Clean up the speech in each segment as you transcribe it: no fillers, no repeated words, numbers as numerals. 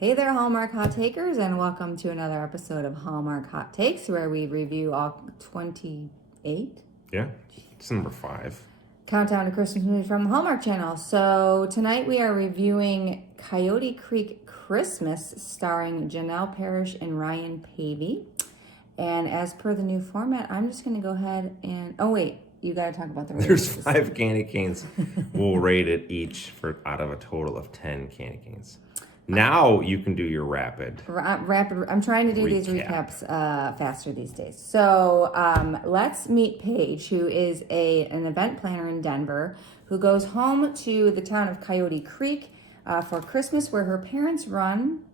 Hey there, Hallmark Hot Takers, and welcome to another episode of Hallmark Hot Takes, where we review all 28? Yeah, it's number 5. Countdown to Christmas movies from the Hallmark Channel. So tonight we are reviewing Coyote Creek Christmas, starring Janelle Parrish and Ryan Paevey. And as per the new format, I'm just going to go ahead and... Oh, wait. You got to talk about the ratings. There's 5 candy canes. We'll rate it each out of a total of 10 candy canes. Now you can do your rapid. I'm trying to do these recaps faster these days. So let's meet Paige, who is an event planner in Denver, who goes home to the town of Coyote Creek for Christmas, where her parents run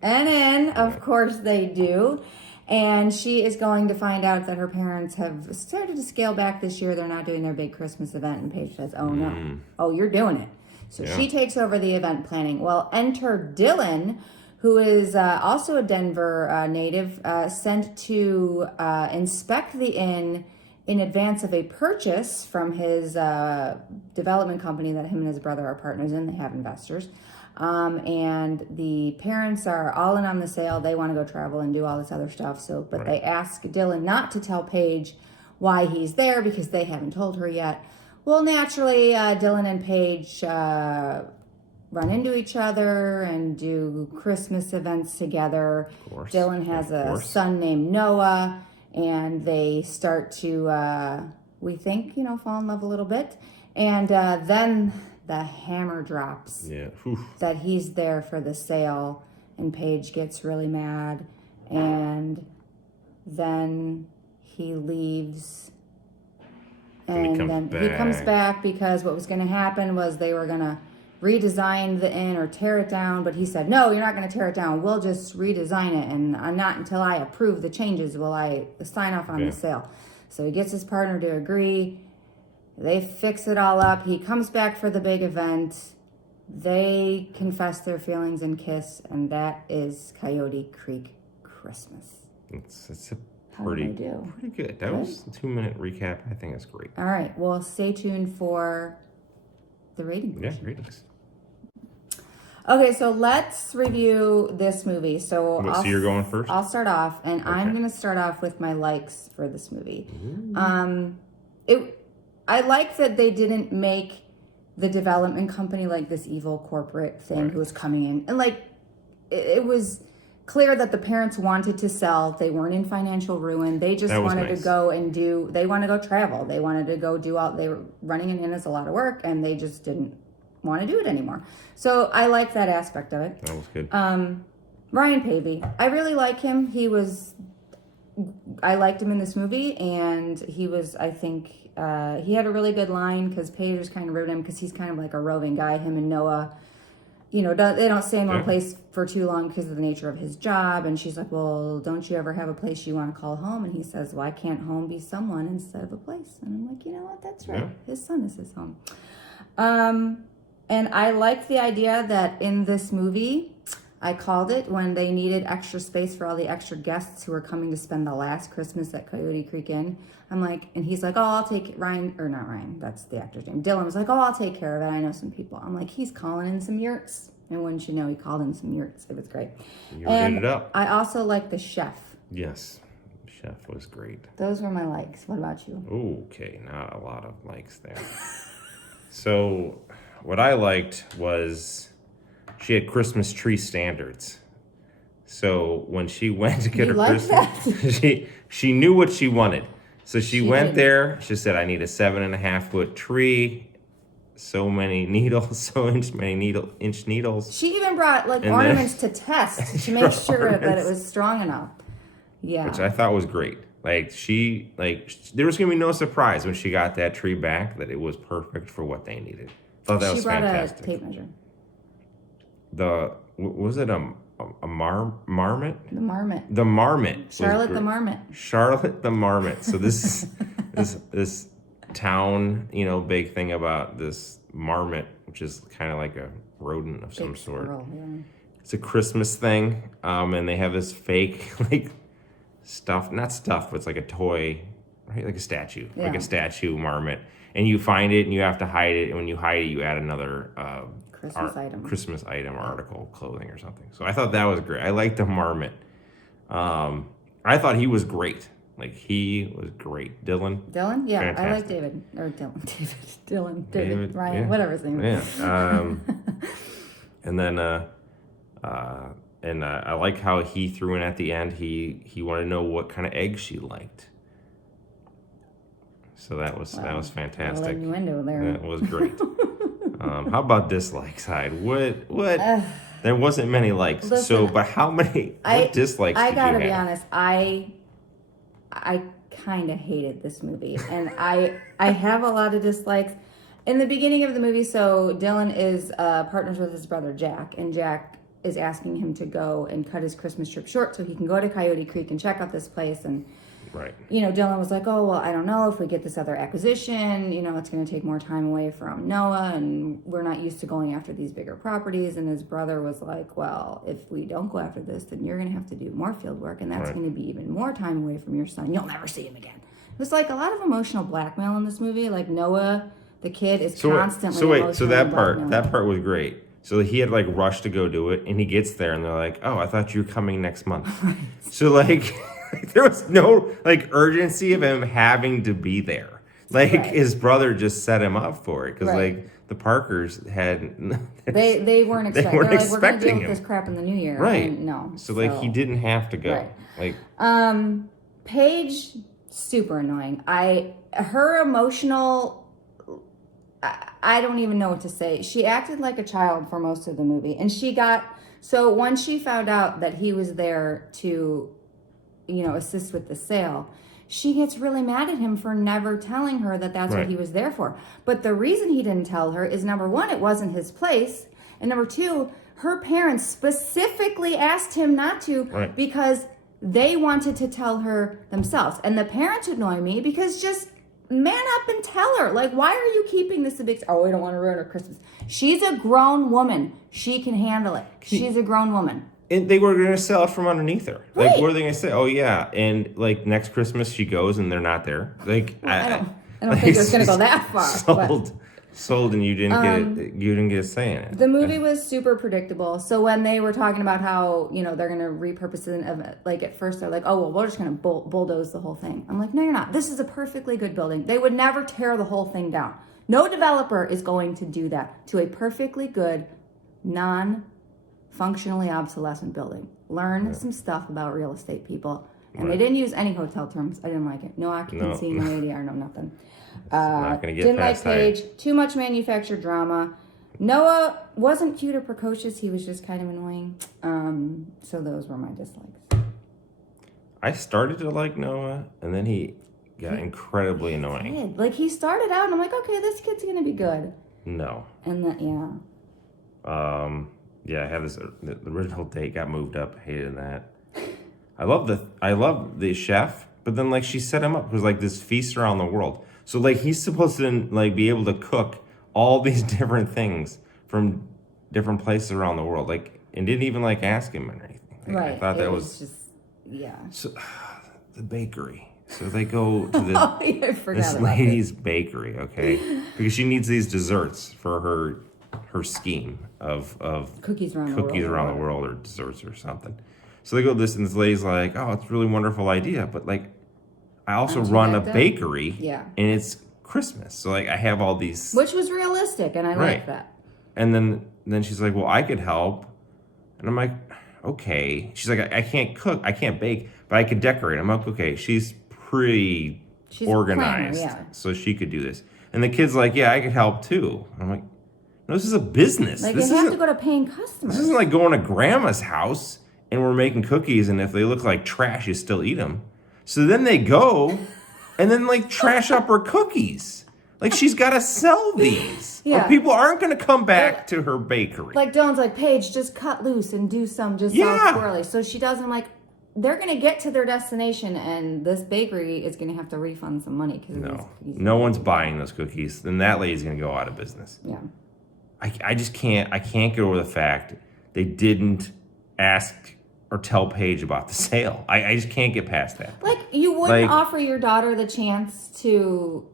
an inn. Of course they do. And she is going to find out that her parents have started to scale back this year. They're not doing their big Christmas event. And Paige says, oh, no. Oh, you're doing it. So she takes over the event planning. Well, enter Dillon, who is also a Denver native, sent to inspect the inn in advance of a purchase from his development company that him and his brother are partners in. They have investors. And the parents are all in on the sale. They want to go travel and do all this other stuff. But they ask Dillon not to tell Paige why he's there because they haven't told her yet. Well, naturally, Dillon and Paige run into each other and do Christmas events together. Of course. Dillon has a son named Noah, and they start to, we think, fall in love a little bit. And then the hammer drops that he's there for the sale, and Paige gets really mad, and then he leaves. And then he comes back because what was going to happen was they were going to redesign the inn or tear it down. But he said, no, you're not going to tear it down. We'll just redesign it. And not until I approve the changes will I sign off on the sale. So he gets his partner to agree. They fix it all up. He comes back for the big event. They confess their feelings and kiss. And that is Coyote Creek Christmas. It's pretty good. That was a 2-minute recap. I think that's great. All right. Well, stay tuned for the rating. Yeah, ratings. Okay, so let's review this movie. So you're going first? I'll start off, and I'm going to start off with my likes for this movie. I like that they didn't make the development company like this evil corporate thing who was coming in. And it was clear that the parents wanted to sell. They weren't in financial ruin. They just wanted to go and they wanted to go travel. They wanted to go they were running an inn is a lot of work, and they just didn't want to do it anymore. So I like that aspect of it. That was good. Ryan Paevey. I really like him. I liked him in this movie, and he was, I think, he had a really good line because Paige was kind of rude to him because he's kind of like a roving guy. Him and Noah, they don't stay in one place for too long because of the nature of his job. And she's like, well, don't you ever have a place you want to call home? And he says, why can't home be someone instead of a place? And I'm like, you know what? That's right. Yeah. His son is his home. And I like the idea that in this movie, I called it when they needed extra space for all the extra guests who were coming to spend the last Christmas at Coyote Creek Inn. I'm like, and he's like, oh, I'll take not Ryan, that's the actor's name. Dylan was like, oh, I'll take care of it. I know some people. I'm like, he's calling in some yurts. And wouldn't you know, he called in some yurts. It was great. You did it up. I also like the chef. Yes, the chef was great. Those were my likes. What about you? Okay, not a lot of likes there. So what I liked was she had Christmas tree standards. So when she went to get her Christmas, she knew what she wanted. So she went there. She said, I need a 7.5-foot tree, so many needles, inch needles. She even brought ornaments to test to make sure that it was strong enough. Yeah. Which I thought was great. There was gonna be no surprise when she got that tree back that it was perfect for what they needed. Thought that was fantastic. She brought a tape measure. Was it a marmot? The marmot. The marmot. Charlotte the marmot. Charlotte the marmot. So this town, big thing about this marmot, which is kind of like a rodent of some sort. Squirrel, yeah. It's a Christmas thing, and they have this fake not stuff, but it's like a toy, right? Like a statue, like a statue marmot. And you find it, and you have to hide it. And when you hide it, you add another Christmas item article, clothing or something. So I thought that was great. I liked the marmot. I thought he was great. Like, he was great. Dillon? Yeah, fantastic. I like David. Or Dillon. David, Ryan, yeah. whatever his name is. Yeah. And then, I like how he threw in at the end, he wanted to know what kind of eggs she liked. So that was fantastic. Innuendo there. That was great. How about dislike side? What? There wasn't many likes. Listen, but how many what dislikes did you have? I gotta be honest. I kind of hated this movie, and I have a lot of dislikes. In the beginning of the movie, so Dillon is partners with his brother Jack, and Jack is asking him to go and cut his Christmas trip short so he can go to Coyote Creek and check out this place. And right, Dillon was like, oh, well, I don't know if we get this other acquisition, it's going to take more time away from Noah, and we're not used to going after these bigger properties. And his brother was like, well, if we don't go after this, then you're going to have to do more field work, and that's going to be even more time away from your son. You'll never see him again. There's like a lot of emotional blackmail in this movie. Like, Noah, the kid, is constantly so that part was great. So he had like rushed to go do it, and he gets there, and they're like, "Oh, I thought you were coming next month." Right. So like, there was no like urgency of him having to be there. Like his brother just set him up for it because like the Parkers had they weren't expecting. They're like, we're gonna deal with this crap in the new year, right? And no, so like he didn't have to go. Right. Like, Paige, super annoying. Her emotional. I don't even know what to say. She acted like a child for most of the movie. And so once she found out that he was there to, assist with the sale, she gets really mad at him for never telling her that that's what he was there for. But the reason he didn't tell her is, number one, it wasn't his place. And number two, her parents specifically asked him not to because they wanted to tell her themselves. And the parents annoy me because just man up and tell her. Like, why are you keeping this a big... Oh, we don't want to ruin her Christmas. She's a grown woman. She can handle it. She's a grown woman. And they were going to sell it from underneath her. Like, what are they going to say? Oh, yeah. And, like, next Christmas she goes and they're not there. Like, well, I don't think it's going to go that far. Sold and you didn't get a say in it. The movie was super predictable. So when they were talking about how, they're going to repurpose it, like at first they're like, oh, well, we're just going to bulldoze the whole thing. I'm like, no, you're not. This is a perfectly good building. They would never tear the whole thing down. No developer is going to do that to a perfectly good, non-functionally obsolescent building. Learn some stuff about real estate, people. And they didn't use any hotel terms. I didn't like it. No occupancy, no ADR, no nothing. Not gonna get didn't past like Paige. Too much manufactured drama. Noah wasn't cute or precocious. He was just kind of annoying. So those were my dislikes. I started to like Noah, and then he got incredibly annoying. Like, he started out, and I'm like, okay, this kid's gonna be good. No. And then I had this. The original date got moved up. Hated that. I love the chef, but then like she set him up. It was like this feast around the world. So like he's supposed to like be able to cook all these different things from different places around the world. Like, and didn't even like ask him or anything. Like, right. I thought that was just So the bakery. So they go to this lady's bakery, okay? Because she needs these desserts for her scheme of cookies around the world or desserts or something. So they go to this, and this lady's like, "Oh, it's a really wonderful idea, but like, I also run a bakery, and it's Christmas, so like, I have all these," which was realistic, and I like that. And then she's like, "Well, I could help," and I'm like, "Okay." She's like, "I can't cook, I can't bake, but I could decorate." I'm like, "Okay." She's pretty organized, a planner, so she could do this. And the kid's like, "Yeah, I could help too." I'm like, "No, this is a business. Like, this you have to go to paying customers. This isn't like going to grandma's house." And we're making cookies, and if they look like trash, you still eat them. So then they go, and then like trash up her cookies. Like, she's got to sell these, or people aren't going to come back to her bakery. Like, Dylan's like, Paige, just cut loose and do some sell squirrely. So she does. I'm like, they're going to get to their destination, and this bakery is going to have to refund some money because no one's buying those cookies. Then that lady's going to go out of business. Yeah, I just can't. I can't get over the fact they didn't ask or tell Paige about the sale. I just can't get past that. Like, you wouldn't offer your daughter the chance to,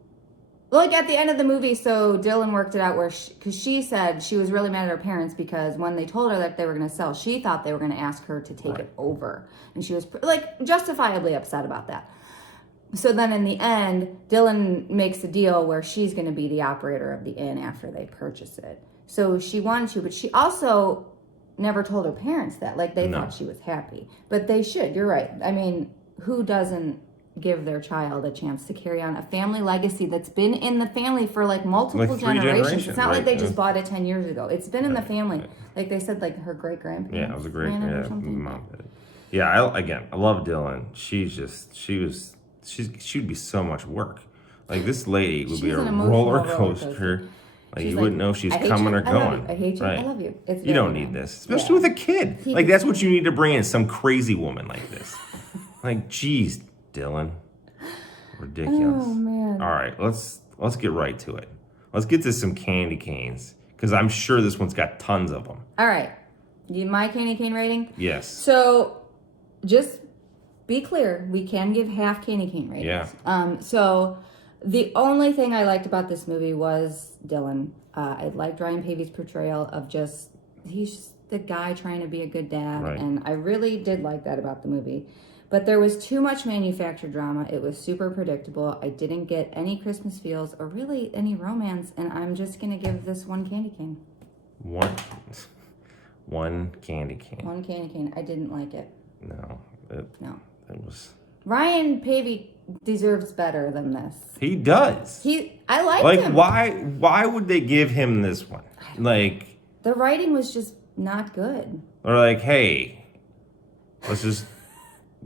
Like at the end of the movie, so Dillon worked it out where, because she said she was really mad at her parents because when they told her that they were going to sell, she thought they were going to ask her to take it over. And she was like justifiably upset about that. So then in the end, Dillon makes a deal where she's going to be the operator of the inn after they purchase it. So she wanted to, but she also never told her parents that. Like they thought she was happy. But they should. You're right. I mean, who doesn't give their child a chance to carry on a family legacy that's been in the family for like multiple generations. It's not like they just bought it 10 years ago. It's been in the family. Like they said, like her great grandparents. Yeah, it was a great mom did it. Yeah, I love Dillon. She'd be so much work. Like this lady would be a roller coaster. Like you wouldn't know if she's coming or going. I hate you. I love you. You don't need this, especially with a kid. Like that's what you need to bring in, some crazy woman like this. Like, geez, Dillon, ridiculous. Oh man. All right, let's get right to it. Let's get to some candy canes because I'm sure this one's got tons of them. All right, my candy cane rating. Yes. So, just be clear, we can give half candy cane ratings. Yeah. So the only thing I liked about this movie was Dillon. I liked Ryan Paevey's portrayal of he's just the guy trying to be a good dad, and I really did like that about the movie. But there was too much manufactured drama. It was super predictable. I didn't get any Christmas feels or really any romance, and I'm just gonna give this one candy cane. One candy cane. One candy cane. I didn't like it. No. It was. Ryan Paevey deserves better than this. He does. I liked him. Why would they give him this one? Like the writing was just not good. Or like, hey, let's just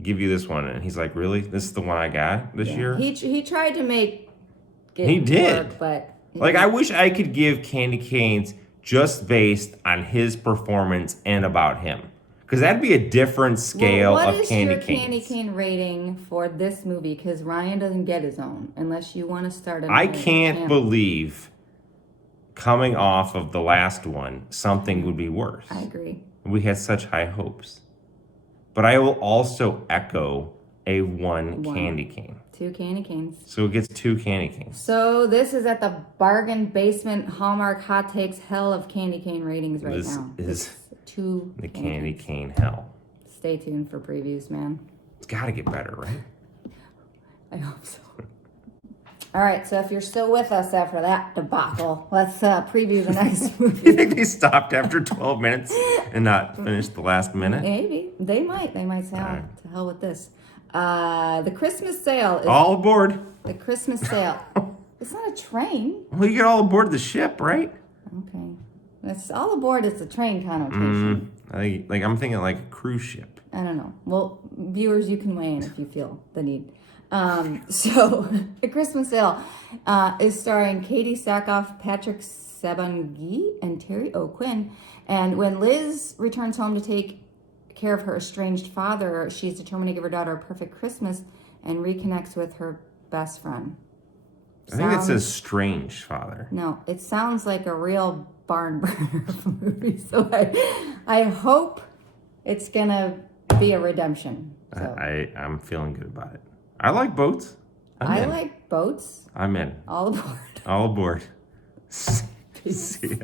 give you this one, and he's like, really? This is the one I got this year? He tried to make it he did work, but like I wish I could give candy canes just based on his performance and about him, because that'd be a different scale of candy canes. What is your candy cane rating for this movie? Because Ryan doesn't get his own unless you want to start a I can't believe coming off of the last one something would be worse. I agree. We had such high hopes. But I will also echo a one candy cane. 2 candy canes. So it gets 2 candy canes. So this is at the bargain basement Hallmark Hot Takes hell of candy cane ratings right now. This is 2 the candy cane hell. Stay tuned for previews, man. It's got to get better, right? I hope so. All right, so if you're still with us after that debacle, let's preview the next movie. You think they stopped after 12 minutes and not finished the last minute? Maybe. They might say, to hell with this. The Christmas sale is... All aboard. The Christmas sale. It's not a train. Well, you get all aboard the ship, right? Okay. It's all aboard is a train connotation. I'm thinking like a cruise ship. I don't know. Well, viewers, you can weigh in if you feel the need. So, The Christmas Sale is starring Katie Sackhoff, Patrick Sabangui, and Terry O'Quinn. And when Liz returns home to take care of her estranged father, she's determined to give her daughter a perfect Christmas and reconnects with her best friend. I think it says strange father. No, it sounds like a real barn burner of a movie. So I hope it's going to be a redemption. So. I'm feeling good about it. I like boats. I like boats. I'm in. All aboard. All aboard. See ya.